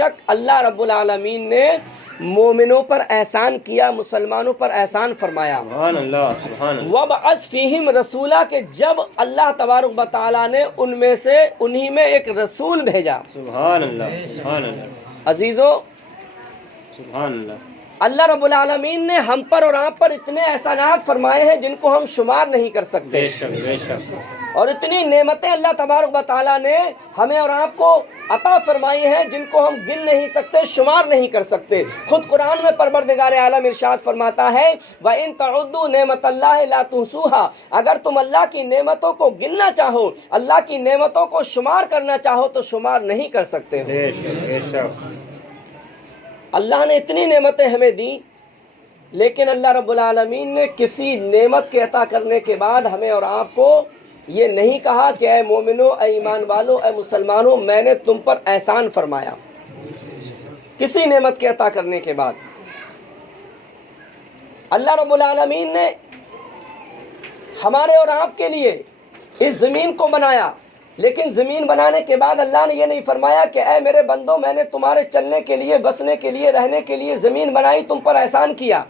شک اللہ رب العالمین نے مومنوں پر احسان کیا، مسلمانوں پر احسان فرمایا۔ سبحان اللہ، سبحان اللہ۔ وَبَعَثَ فِيهِمْ رَسُولًا کہ جب اللہ تبارک و تعالیٰ نے ان میں سے انہی میں ایک رسول بھیجا۔ سبحان اللہ، سبحان اللہ، عزیزو، سبحان اللہ۔ اللہ رب العالمین نے ہم پر اور آپ پر اتنے احسانات فرمائے ہیں جن کو ہم شمار نہیں کر سکتے، بے شک، بے شک۔ اور اتنی نعمتیں اللہ تبارک و تعالیٰ نے ہمیں اور آپ کو عطا فرمائی ہیں جن کو ہم گن نہیں سکتے، شمار نہیں کر سکتے۔ خود قرآن میں پروردگار عالم ارشاد فرماتا ہے وَإِن تَعُدُّوا نِعْمَتَ اللَّهِ لَا تُحْصُوهَا، اگر تم اللہ کی نعمتوں کو گننا چاہو، اللہ کی نعمتوں کو شمار کرنا چاہو تو شمار نہیں کر سکتے ہو۔ بے شک، بے شک۔ اللہ نے اتنی نعمتیں ہمیں دی، لیکن اللہ رب العالمین نے کسی نعمت کے عطا کرنے کے بعد ہمیں اور آپ کو یہ نہیں کہا کہ اے مومنو، اے ایمان والو، اے مسلمانوں، میں نے تم پر احسان فرمایا۔ کسی نعمت کے عطا کرنے کے بعد اللہ رب العالمین نے ہمارے اور آپ کے لیے اس زمین کو بنایا، لیکن زمین بنانے کے بعد اللہ نے یہ نہیں فرمایا کہ اے میرے بندو، میں نے تمہارے چلنے کے لیے، بسنے کے لیے، رہنے کے لیے زمین بنائی، تم پر احسان کیا۔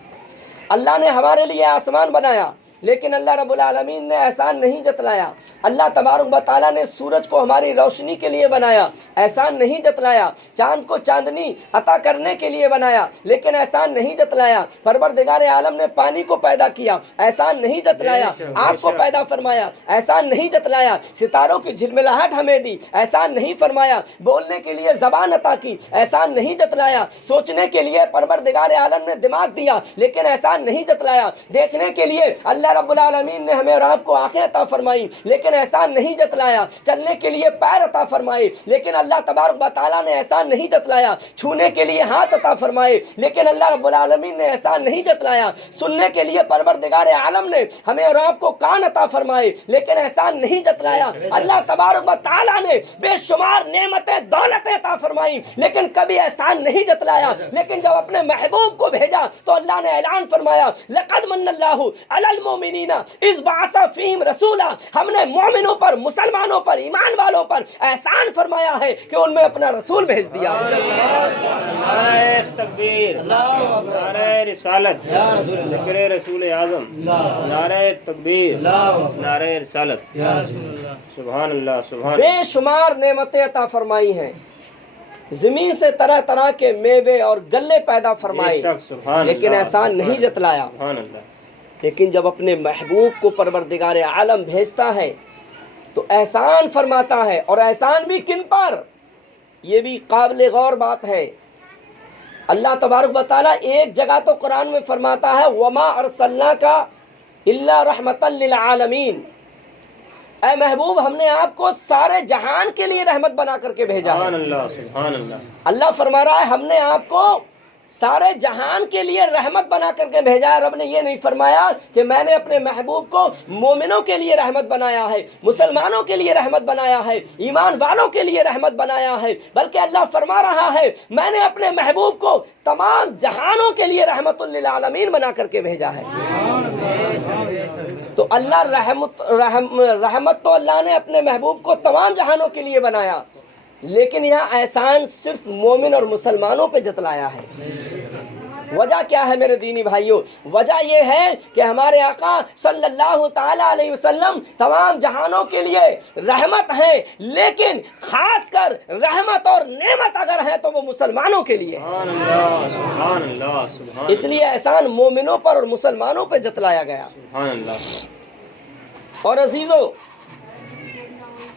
اللہ نے ہمارے لیے آسمان بنایا، لیکن اللہ رب العالمین نے احسان نہیں جتلایا۔ اللہ تبارک و تعالیٰ نے سورج کو ہماری روشنی کے لیے بنایا، احسان نہیں جتلایا۔ چاند کو چاندنی عطا کرنے کے لیے بنایا، لیکن احسان نہیں جتلایا۔ پروردگار عالم نے پانی کو پیدا کیا، احسان نہیں جتلایا۔ آگ کو پیدا فرمایا، احسان نہیں جتلایا۔ ستاروں کی جھلملاہٹ ہمیں دی، احسان نہیں فرمایا۔ بولنے کے لیے زبان عطا کی، احسان نہیں جتلایا۔ سوچنے کے لیے پروردگار عالم نے دماغ دیا، لیکن احسان نہیں جتلایا۔ دیکھنے کے لیے اللہ رب العالمین نے ہمیں اور آپ کو آنکھیں عطا فرمائی، لیکن احسان نہیں جتلایا۔ چلنے کے لیے پیر عطا فرمائے، لیکن اللہ تبارک و تعالیٰ نے احسان نہیں جتلایا۔ چھونے کے لیے ہاتھ عطا فرمائے، لیکن اللہ رب العالمین نے احسان نہیں جتلایا۔ سننے کے لیے پروردگار عالم نے ہمیں اور آپ کو کان عطا فرمائے، لیکن احسان نہیں جتلایا۔ اللہ تبارک و تعالیٰ نے بے شمار نعمتیں، دولتیں عطا فرمائی، لیکن کبھی احسان نہیں جتلایا۔ لیکن جب اپنے محبوب کو بھیجا تو اللہ نے اعلان فرمایا لقد من اللہ علی المؤمنین اذ بعث فیہم رسولا، ہم نے مومنوں پر، مسلمانوں پر، ایمان والوں پر احسان فرمایا ہے کہ ان میں اپنا رسول بھیج دیا۔ نعرہ تکبیر، نعرہ رسالت، ذکر رسول اعظم، نعرہ تکبیر، نعرہ رسالت۔ سبحان اللہ، سبحان اللہ۔ بے شمار نعمتیں عطا فرمائی ہیں، زمین سے طرح طرح کے میوے اور گلے پیدا فرمائے، لیکن احسان نہیں جتلایا۔ سبحان اللہ۔ لیکن جب اپنے محبوب کو پروردگار عالم بھیجتا ہے تو احسان فرماتا ہے، اور احسان بھی کن پر؟ یہ بھی قابل غور بات ہے۔ اللہ تبارک و تعالیٰ ایک جگہ تو قرآن میں فرماتا ہے وَمَا أَرْسَلْنَاكَ إِلَّا رَحْمَةً لِلْعَالَمِينَ، اے محبوب ہم نے آپ کو سارے جہان کے لیے رحمت بنا کر کے بھیجا ہے۔ سبحان اللہ، سبحان اللہ۔ اللہ فرما رہا ہے ہم نے آپ کو سارے جہان کے لیے رحمت بنا کر کے بھیجا ہے۔ رب نے یہ نہیں فرمایا کہ میں نے اپنے محبوب کو مومنوں کے لیے رحمت بنایا ہے، مسلمانوں کے لیے رحمت بنایا ہے، ایمان والوں کے لیے رحمت بنایا ہے، بلکہ اللہ فرما رہا ہے میں نے اپنے محبوب کو تمام جہانوں کے لیے رحمت للعالمین بنا کر کے بھیجا ہے۔ تو اللہ رحمت تو اللہ نے اپنے محبوب کو تمام جہانوں کے لیے بنایا، لیکن یہاں احسان صرف مومن اور مسلمانوں پہ جتلایا ہے۔ وجہ کیا ہے میرے دینی بھائیوں؟ وجہ یہ ہے کہ ہمارے آقا صلی اللہ تعالیٰ علیہ وسلم تمام جہانوں کے لیے رحمت ہے، لیکن خاص کر رحمت اور نعمت اگر ہے تو وہ مسلمانوں کے لیے ہے۔ سبحان اللہ، سبحان اللہ، سبحان اس لیے احسان مومنوں پر اور مسلمانوں پہ جتلایا گیا۔ سبحان اللہ۔ اور عزیزو،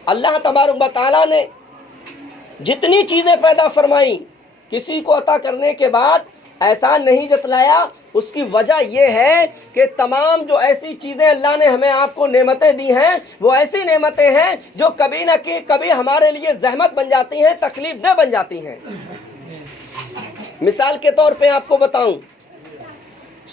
اللہ تبارک و تعالیٰ نے جتنی چیزیں پیدا فرمائی، کسی کو عطا کرنے کے بعد احسان نہیں جتلایا۔ اس کی وجہ یہ ہے کہ تمام جو ایسی چیزیں اللہ نے ہمیں آپ کو نعمتیں دی ہیں، وہ ایسی نعمتیں ہیں جو کبھی نہ کبھی ہمارے لیے زحمت بن جاتی ہیں، تکلیف دہ بن جاتی ہیں۔ مثال کے طور پہ آپ کو بتاؤں،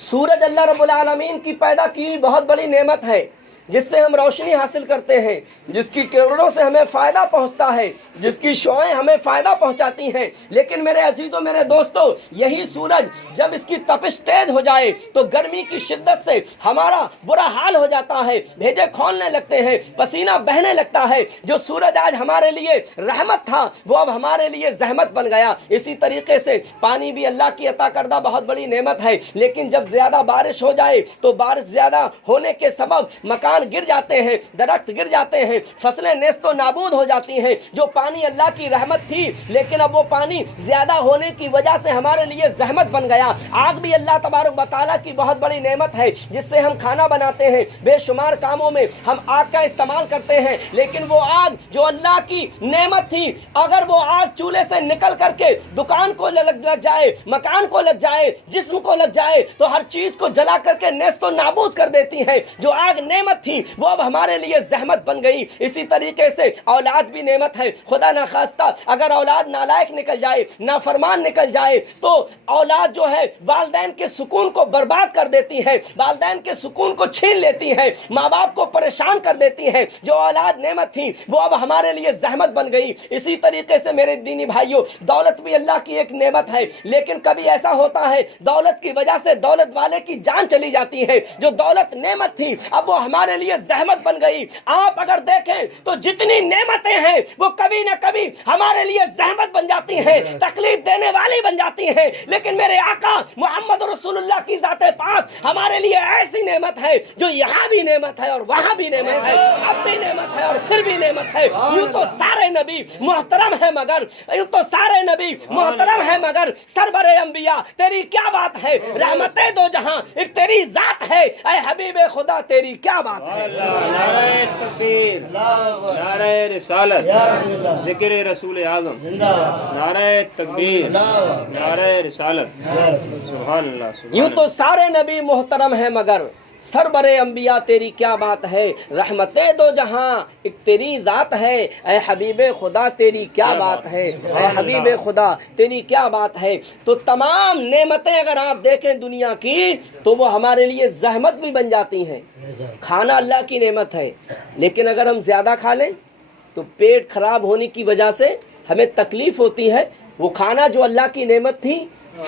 سورج اللہ رب العالمین کی پیدا کی ہوئی بہت بڑی نعمت ہے، جس سے ہم روشنی حاصل کرتے ہیں، جس کی کرنوں سے ہمیں فائدہ پہنچتا ہے، جس کی شعاعیں ہمیں فائدہ پہنچاتی ہیں، لیکن میرے عزیزوں میرے دوستوں یہی سورج جب اس کی تپش تیز ہو جائے تو گرمی کی شدت سے ہمارا برا حال ہو جاتا ہے، بھیجے کھولنے لگتے ہیں، پسینہ بہنے لگتا ہے۔ جو سورج آج ہمارے لیے رحمت تھا وہ اب ہمارے لیے زحمت بن گیا۔ اسی طریقے سے پانی بھی اللہ کی عطا کردہ بہت بڑی نعمت ہے، لیکن جب زیادہ بارش ہو جائے تو بارش زیادہ ہونے کے سبب مکان گر جاتے ہیں، درخت گر جاتے ہیں، فصلیں نیست و نابود ہو جاتی ہیں۔ جو پانی اللہ کی رحمت تھی لیکن اب وہ پانی زیادہ ہونے کی وجہ سے ہمارے لیے زحمت بن گیا۔ آگ بھی اللہ تبارک و تعالیٰ کی بہت بڑی نعمت ہے جس سے ہم کھانا بناتے ہیں، بے شمار کاموں میں ہم آگ کا استعمال کرتے ہیں، لیکن وہ آگ جو اللہ کی نعمت تھی اگر وہ آگ چولہے سے نکل کر کے دکان کو لگ جائے، مکان کو لگ جائے، جسم کو لگ جائے تو ہر چیز کو جلا کر کے نیست و نابود کر دیتی ہے۔ جو آگ نعمت تھی وہ اب ہمارے لیے زحمت بن گئی۔ اسی طریقے سے اولاد بھی نعمت ہے۔ خدا نخواستہ اگر اولاد نالائق نکل جائے، نافرمان نکل جائے تو اولاد جو ہے والدین کے سکون کو برباد کر دیتی ہے، والدین کے سکون کو چھین لیتی ہے، ماں باپ کو پریشان کر دیتی ہے۔ جو اولاد نعمت تھی وہ اب ہمارے لیے زحمت بن گئی۔ اسی طریقے سے میرے دینی بھائیوں دولت بھی اللہ کی ایک نعمت ہے، لیکن کبھی ایسا ہوتا ہے دولت کی وجہ سے دولت والے کی جان چلی جاتی ہے۔ جو دولت نعمت تھی اب وہ ہمارے لیے زحمت بن گئی۔ آپ اگر دیکھیں تو جتنی نعمتیں ہیں وہ کبھی نہ کبھی ہمارے لیے زحمت بن جاتی ہیں، تکلیف دینے والی بن جاتی ہیں، لیکن میرے آقا محمد رسول اللہ کی ذات پاک ہمارے لیے ایسی نعمت ہے جو یہاں بھی نعمت ہے اور وہاں بھی نعمت ہے، اب بھی نعمت ہے اور پھر بھی نعمت ہے۔ یوں تو سارے نبی محترم ہے مگر مگر سربر انبیاء تیری کیا بات ہے، رحمتیں دو جہاں ایک تیری ذات ہے، اے حبیب خدا تیری کیا بات ہے۔ نعرہ تکبیر، نعرہ رسالت، ذکر رسول اعظم، نعرہ تکبیر، نعرہ رسالت، سبحان اللہ۔ یوں تو سارے نبی محترم ہیں مگر سربر انبیاء تیری کیا بات ہے، رحمتیں دو جہاں ایک تیری ذات ہے، اے حبیب خدا تیری کیا بات ہے، اے حبیب خدا تیری کیا بات ہے۔ تو تمام نعمتیں اگر آپ دیکھیں دنیا کی تو وہ ہمارے لیے زحمت بھی بن جاتی ہیں۔ کھانا اللہ کی نعمت ہے، لیکن اگر ہم زیادہ کھا لیں تو پیٹ خراب ہونے کی وجہ سے ہمیں تکلیف ہوتی ہے۔ وہ کھانا جو اللہ کی نعمت تھی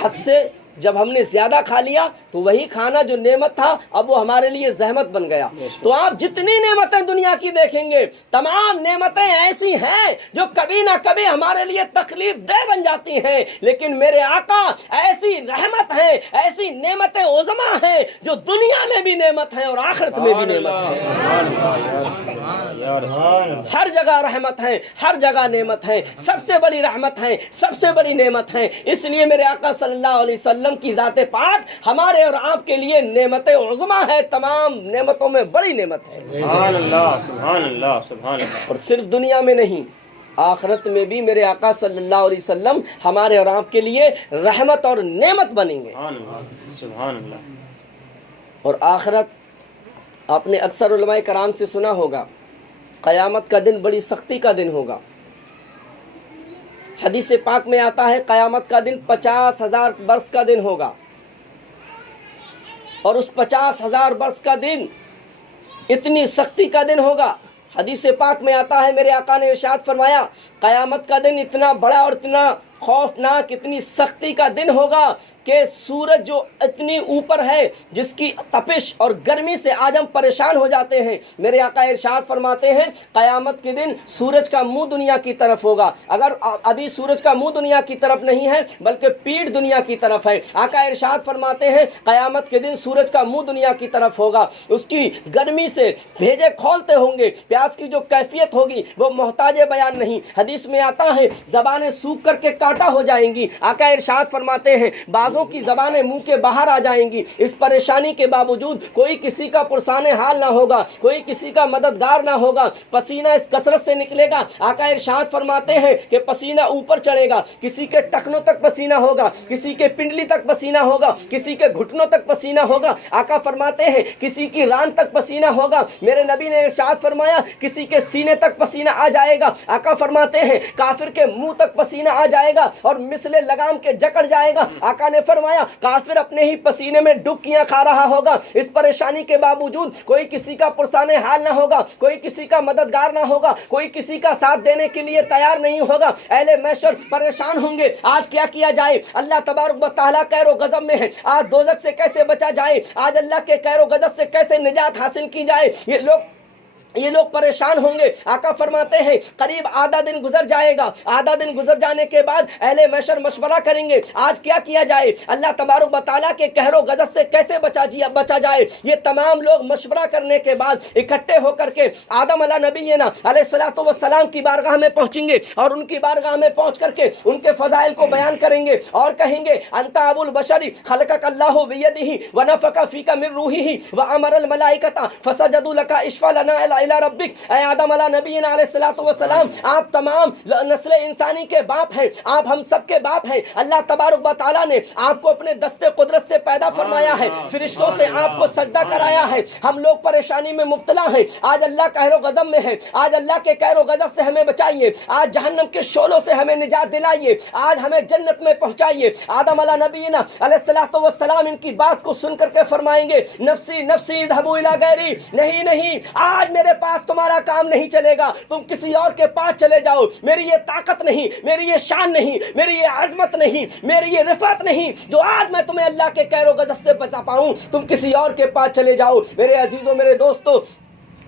حد سے جب ہم نے زیادہ کھا لیا تو وہی کھانا جو نعمت تھا اب وہ ہمارے لیے زحمت بن گیا۔ تو آپ جتنی نعمتیں دنیا کی دیکھیں گے تمام نعمتیں ایسی ہیں جو کبھی نہ کبھی ہمارے لیے تکلیف دہ بن جاتی ہیں، لیکن میرے آقا ایسی رحمت ہے، ایسی نعمتیں عظما ہیں جو دنیا میں بھی نعمت ہے اور آخرت میں بھی نعمت ہے۔ ہر جگہ رحمت ہے، ہر جگہ نعمت ہے، سب سے بڑی رحمت ہے، سب سے بڑی نعمت ہے۔ اس لیے میرے آقا صلی اللہ علیہ وسلم کی ذات پاک ہمارے اور آپ کے لیے نعمت عظما ہے، تمام نعمتوں میں بڑی نعمت ہے۔ سبحان اللہ، سبحان اللہ، سبحان اللہ۔ اور صرف دنیا میں نہیں آخرت میں بھی میرے آقا صلی اللہ علیہ وسلم ہمارے اور آپ کے لیے رحمت اور نعمت بنیں گے۔ سبحان اللہ، سبحان اللہ۔ اور آخرت آپ نے اکثر علماء کرام سے سنا ہوگا قیامت کا دن بڑی سختی کا دن ہوگا۔ حدیث پاک میں آتا ہے قیامت کا دن 50,000 برس کا دن ہوگا، اور اس 50,000 برس کا دن اتنی سختی کا دن ہوگا۔ حدیث پاک میں آتا ہے میرے آقا نے ارشاد فرمایا قیامت کا دن اتنا بڑا اور اتنا خوفناک، اتنی سختی کا دن ہوگا کہ سورج جو اتنی اوپر ہے جس کی تپش اور گرمی سے آج ہم پریشان ہو جاتے ہیں، میرے آقا ارشاد فرماتے ہیں قیامت کے دن سورج کا منہ دنیا کی طرف ہوگا۔ اگر ابھی سورج کا منہ دنیا کی طرف نہیں ہے بلکہ پیٹھ دنیا کی طرف ہے، آقا ارشاد فرماتے ہیں قیامت کے دن سورج کا منہ دنیا کی طرف ہوگا، اس کی گرمی سے بھیجے کھولتے ہوں گے، پیاس کی جو کیفیت ہوگی وہ محتاج بیان نہیں۔ حدیث میں آتا ہے زبانیں سوکھ کر کے کاٹا ہو جائیں گی۔ آقا ارشاد فرماتے ہیں بعضوں کی زبانیں منہ کے باہر آ جائیں گی، اس پریشانی کے باوجود کوئی کسی کا پرسان حال نہ ہوگا، کوئی کسی کا مددگار نہ ہوگا، پسینہ اس کثرت سے نکلے گا۔ آقا ارشاد فرماتے ہیں کہ پسینہ اوپر چڑھے گا، کسی کے ٹخنوں تک پسینہ ہوگا، کسی کے پنڈلی تک پسینہ ہوگا، کسی کے گھٹنوں تک پسینہ ہوگا۔ آقا فرماتے ہیں کسی کی ران تک پسینہ ہوگا۔ میرے نبی نے ارشاد فرمایا کسی کے سینے تک پسینہ آ جائے گا۔ آقا فرماتے ہیں کافر کے منہ تک پسینہ آ جائے جائے گا اور مثل لگام کے جکڑ جائے گا۔ آقا نے فرمایا کافر اپنے ہی پسینے میں ڈبکیاں کھا رہا ہوگا، اس پریشانی کے باوجود کوئی کسی کا پرسان حال نہ ہوگا، کوئی کسی کا مددگار نہ ہوگا، کوئی کسی کا ساتھ دینے کے لیے تیار نہیں ہوگا۔ اہل محشر پریشان ہوں گے، آج کیا کیا جائے؟ اللہ تبارک و تعالیٰ قہر و غضب میں ہے، آج دوزخ سے کیسے بچا جائے؟ آج اللہ کے قہر و غضب سے کیسے نجات حاصل کی جائے؟ یہ لوگ پریشان ہوں گے۔ آقا فرماتے ہیں قریب آدھا دن گزر جائے گا، آدھا دن گزر جانے کے بعد اہل محشر مشورہ کریں گے آج کیا کیا جائے، اللہ تبارک و تعالیٰ کے قہر و غضب سے کیسے بچا جائے۔ یہ تمام لوگ مشورہ کرنے کے بعد اکٹھے ہو کر کے آدم علیہ نبینا علیہ الصلوۃ والسلام کی بارگاہ میں پہنچیں گے اور ان کی بارگاہ میں پہنچ کر کے ان کے فضائل کو بیان کریں گے اور کہیں گے انت ابو البشر خلقک اللہ بیدہ ونفخ فیک من روحہ وامر الملائکۃ فسجدوا لک اشفع لنا الى ربک۔ اے آدم علیہ نبینا علیہ الصلوۃ والسلام، آپ تمام نسل انسانی کے باپ ہیں، آپ ہم سب کے باپ ہیں۔ اللہ تبارک و تعالیٰ نے آپ کو اپنے دست قدرت سے پیدا فرمایا ہے، فرشتوں سے آپ کو سجدہ کرایا ہے۔ ہم لوگ پریشانی میں مبتلا ہیں، آج اللہ قہر و غضب میں ہے، آج اللہ کے قہر و غضب سے ہمیں بچائیے، آج جہنم کے شعلوں سے ہمیں نجات دلائیے، آج ہمیں جنت میں پہنچائیے۔ آدم علیہ نبینا علیہ الصلوۃ والسلام ان کی بات کو سن کر کے فرمائیں گے نفسی نفسی اذهبوا الی غیری، نہیں آج میرے پاس تمہارا کام نہیں چلے گا، تم کسی اور کے پاس چلے جاؤ، میری یہ طاقت نہیں، میری یہ شان نہیں، میری یہ عظمت نہیں، میری یہ رفعت نہیں جو آج میں تمہیں اللہ کے قہر و غضب سے بچا پاؤں، تم کسی اور کے پاس چلے جاؤ۔ میرے عزیزوں، میرے دوستوں،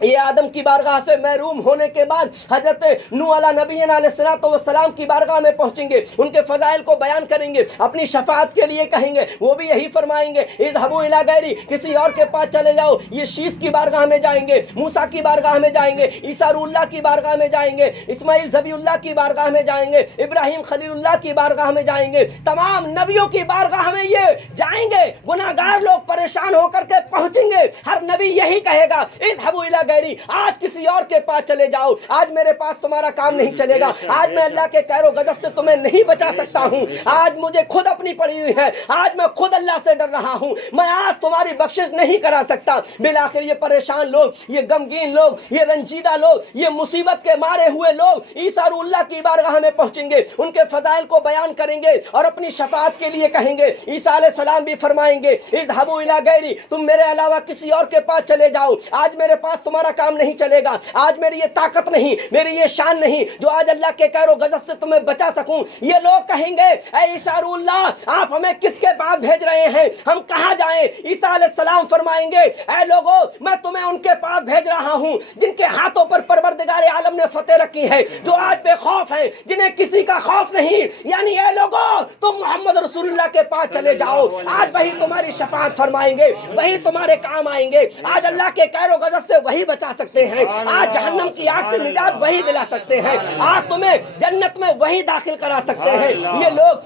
یہ آدم کی بارگاہ سے محروم ہونے کے بعد حضرت نوح علیہ نبینا علیہ الصلوۃ والسلام کی بارگاہ میں پہنچیں گے، ان کے فضائل کو بیان کریں گے، اپنی شفاعت کے لیے کہیں گے، وہ بھی یہی فرمائیں گے اذهبوا الی غیری، کسی اور کے پاس چلے جاؤ۔ یہ شیس کی بارگاہ میں جائیں گے، موسیٰ کی بارگاہ میں جائیں گے، عیسیٰ روح اللہ کی بارگاہ میں جائیں گے، اسماعیل ذبیح اللہ کی بارگاہ میں جائیں گے، ابراہیم خلیل اللہ کی بارگاہ میں جائیں گے، تمام نبیوں کی بارگاہ میں یہ جائیں گے۔ گناہگار لوگ پریشان ہو کر کے پہنچیں گے، ہر نبی یہی کہے گا اذهبوا الی غیری، آج کسی اور کے پاس چلے جاؤ، آج میرے پاس تمہارا کام نہیں چلے گا، آج میں اللہ کے قہر و غضب سے تمہیں نہیں بچا سکتا ہوں، آج مجھے خود اپنی پڑی ہوئی ہے، آج میں خود اللہ سے ڈر رہا ہوں، میں آج تمہاری بخشش نہیں کرا سکتا۔ بالآخر یہ پریشان لوگ، یہ غمگین لوگ، یہ رنجیدہ لوگ، یہ مصیبت کے مارے ہوئے لوگ عیسیٰ روح اللہ کی بارگاہ میں پہنچیں گے، ان کے فضائل کو بیان کریں گے اور اپنی شفاعت کے لیے کہیں گے۔ عیسیٰ علیہ السلام بھی فرمائیں گے اذهبوا الی غیری، تم میرے علاوہ کسی اور کے پاس چلے جاؤ، آج میرے پاس تمہارا کام نہیں چلے گا، آج میری یہ طاقت نہیں، میری یہ شان نہیں جو آج اللہ کے قہر و غضب سے تمہیں بچا سکوں۔ یہ لوگ کہیں گے اے عیسیٰ روح اللہ، آپ ہمیں کس کے پاس بھیج رہے ہیں، ہم کہاں جائیں؟ عیسیٰ علیہ السلام فرمائیں گے اے لوگوں، میں تمہیں ان کے پاس بھیج رہا ہوں جن کے ہاتھوں پر پروردگار عالم نے فتح رکھی ہے، جو آج بے خوف ہیں، جنہیں کسی کا خوف نہیں، یعنی اے لوگوں تم محمد رسول اللہ کے پاس چلے جاؤ، آج وہی تمہاری شفاعت فرمائیں گے، وہی تمہارے کام آئیں گے، آج اللہ کے قہر و غضب سے وہی بچا سکتے ہیں، آج جہنم کی آگ سے نجات وہی دلا سکتے ہیں، آج تمہیں جنت میں وہی داخل کرا سکتے ہیں۔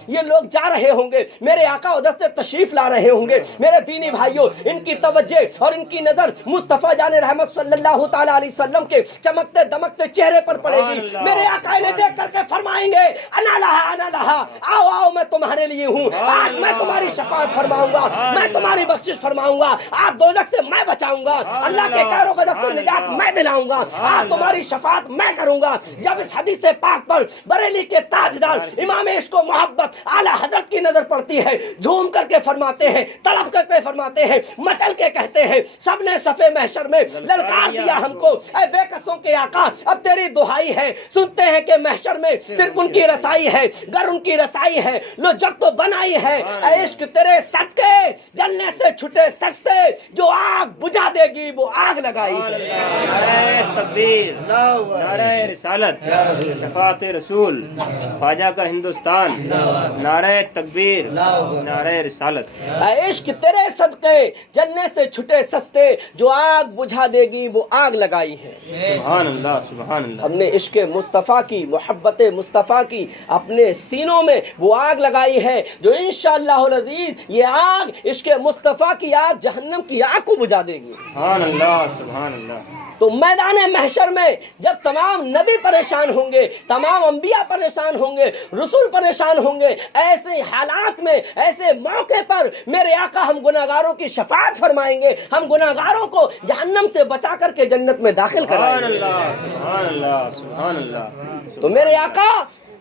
یہ لوگ جا رہے ہوں گے، میرے آقا ادھر سے تشریف لا رہے ہوں گے۔ میرے دینی بھائیوں، ان کی توجہ اور ان کی نظر مصطفیٰ جان رحمت صلی اللہ تعالیٰ علیہ وسلم کے چمکتے دمکتے چہرے پر پڑے گی۔ میرے آقا انہیں دیکھ کر کے فرمائیں گے انا لہا، آؤ میں تمہارے لیے ہوں، آج میں تمہاری شفاعت فرماؤں گا، میں تمہاری بخشش فرماؤں گا، آج دوزخ سے میں بچاؤں گا، اللہ کے قہر و غضب سے نجات میں دلاؤں گا، آج تمہاری شفاعت میں کروں گا۔ جب اس حدیث پاک پر بریلی کے تاجدار امام عشق و محبت اعلیٰ حضرت کی نظر پڑتی ہے، جھوم کر کے فرماتے ہیں، تڑپ کر کے فرماتے ہیں، مچل کے کہتے ہیں، سب نے صفے محشر میں للکار دیا ہم کو، اے بے قصوں کے آقا اب تیری دہائی ہے، سنتے ہیں کہ محشر میں صرف ان کی رسائی ہے، گر ان کی رسائی ہے، لو جب تو بنائی ہے، اے عشق تیرے صدقے جلنے سے چھٹے سستے، جو آگ بجھا دے گی وہ آگ لگائی ہے۔ نعرہ تکبیر، نعرہ رسالت، شفاعت رسول، خواجہ کا ہندوستان، نعرہ تکبیر، نعرہ رسالت۔ اے عشق تیرے صدقے جلنے سے چھٹے سستے، جو آگ بجھا دے گی وہ آگ لگائی ہے۔ سبحان اللہ، سبحان اللہ۔ ہم نے عشق مصطفیٰ کی، محبت مصطفیٰ کی اپنے سینوں میں وہ آگ لگائی ہے جو انشاءاللہ العزیز یہ آگ، عشق مصطفیٰ کی آگ جہنم کی آگ کو بجھا دے گی۔ سبحان اللہ، سبحان اللہ۔ تو میدان محشر میں جب تمام نبی پریشان ہوں گے، تمام انبیاء پریشان ہوں گے، رسول پریشان ہوں گے، ایسے حالات میں، ایسے موقع پر میرے آقا ہم گناہگاروں کی شفاعت فرمائیں گے، ہم گناہگاروں کو جہنم سے بچا کر کے جنت میں داخل کرائیں گے۔ سبحان اللہ، سبحان اللہ، سبحان اللہ۔ تو میرے آقا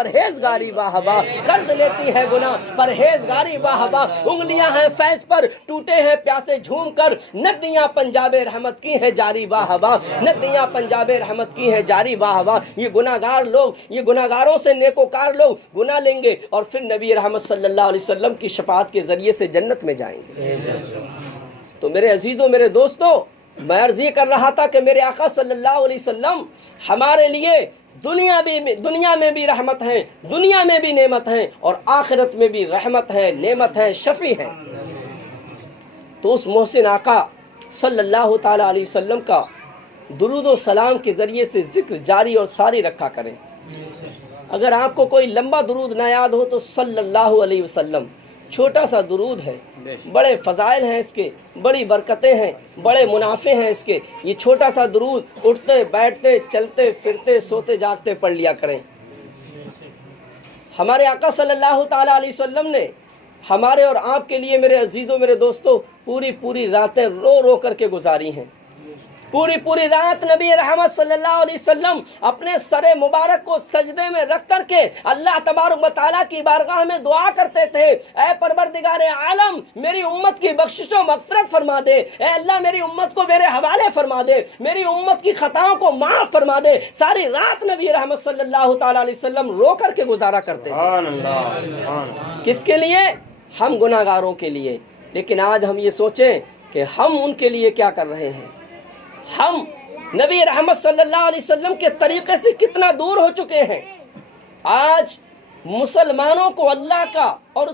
پرہیزگاری واہ واہ، قرض لیتی ہے گناہ پرہیزگاری واہ واہ، انگلیاں ہیں فیض پر ٹوٹے ہیں پیاسے جھوم کر، ندیاں پنجاب رحمت کی ہیں جاری واہ واہ، ندیاں پنجاب رحمت کی ہیں جاری واہ واہ۔ یہ گناہگار لوگ، یہ گناہگاروں سے نیکوکار لوگ گناہ لیں گے اور پھر نبی رحمت صلی اللہ علیہ وسلم کی شفاعت کے ذریعے سے جنت میں جائیں گے۔ تو میرے عزیزوں، میرے دوستوں، میں عرض یہ کر رہا تھا کہ میرے آقا صلی اللہ علیہ وسلم ہمارے لیے دنیا میں بھی رحمت ہیں، دنیا میں بھی نعمت ہیں، اور آخرت میں بھی رحمت ہے، نعمت ہے، شفیع ہیں۔ تو اس محسن آقا صلی اللہ تعالیٰ علیہ وسلم کا درود و سلام کے ذریعے سے ذکر جاری اور ساری رکھا کریں۔ اگر آپ کو کوئی لمبا درود نہ یاد ہو تو صلی اللہ علیہ وسلم چھوٹا سا درود ہے، بڑے فضائل ہیں اس کے، بڑی برکتیں ہیں، بڑے منافع ہیں اس کے۔ یہ چھوٹا سا درود اٹھتے بیٹھتے چلتے پھرتے سوتے جاگتے پڑھ لیا کریں۔ ہمارے آقا صلی اللہ تعالیٰ علیہ وسلم نے ہمارے اور آپ کے لیے میرے عزیزوں، میرے دوستوں، پوری راتیں رو رو کر کے گزاری ہیں۔ پوری رات نبی رحمت صلی اللہ علیہ وسلم اپنے سر مبارک کو سجدے میں رکھ کر کے اللہ تبارک و تعالیٰ کی بارگاہ میں دعا کرتے تھے، اے پروردگار عالم میری امت کی بخشش و مغفرت فرما دے، اے اللہ میری امت کو میرے حوالے فرما دے، میری امت کی خطاؤں کو معاف فرما دے۔ ساری رات نبی رحمت صلی اللہ تعالیٰ علیہ وسلم رو کر کے گزارا کرتے تھے۔ کس کے لیے؟ ہم گناہگاروں کے لیے۔ لیکن آج ہم یہ سوچیں کہ ہم ان کے لیے کیا کر رہے ہیں۔ ہم نبی رحمت صلی اللہ علیہ وسلم کے طریقے سے کتنا دور ہو چکے ہیں۔ آج مسلمانوں کو اللہ کا اور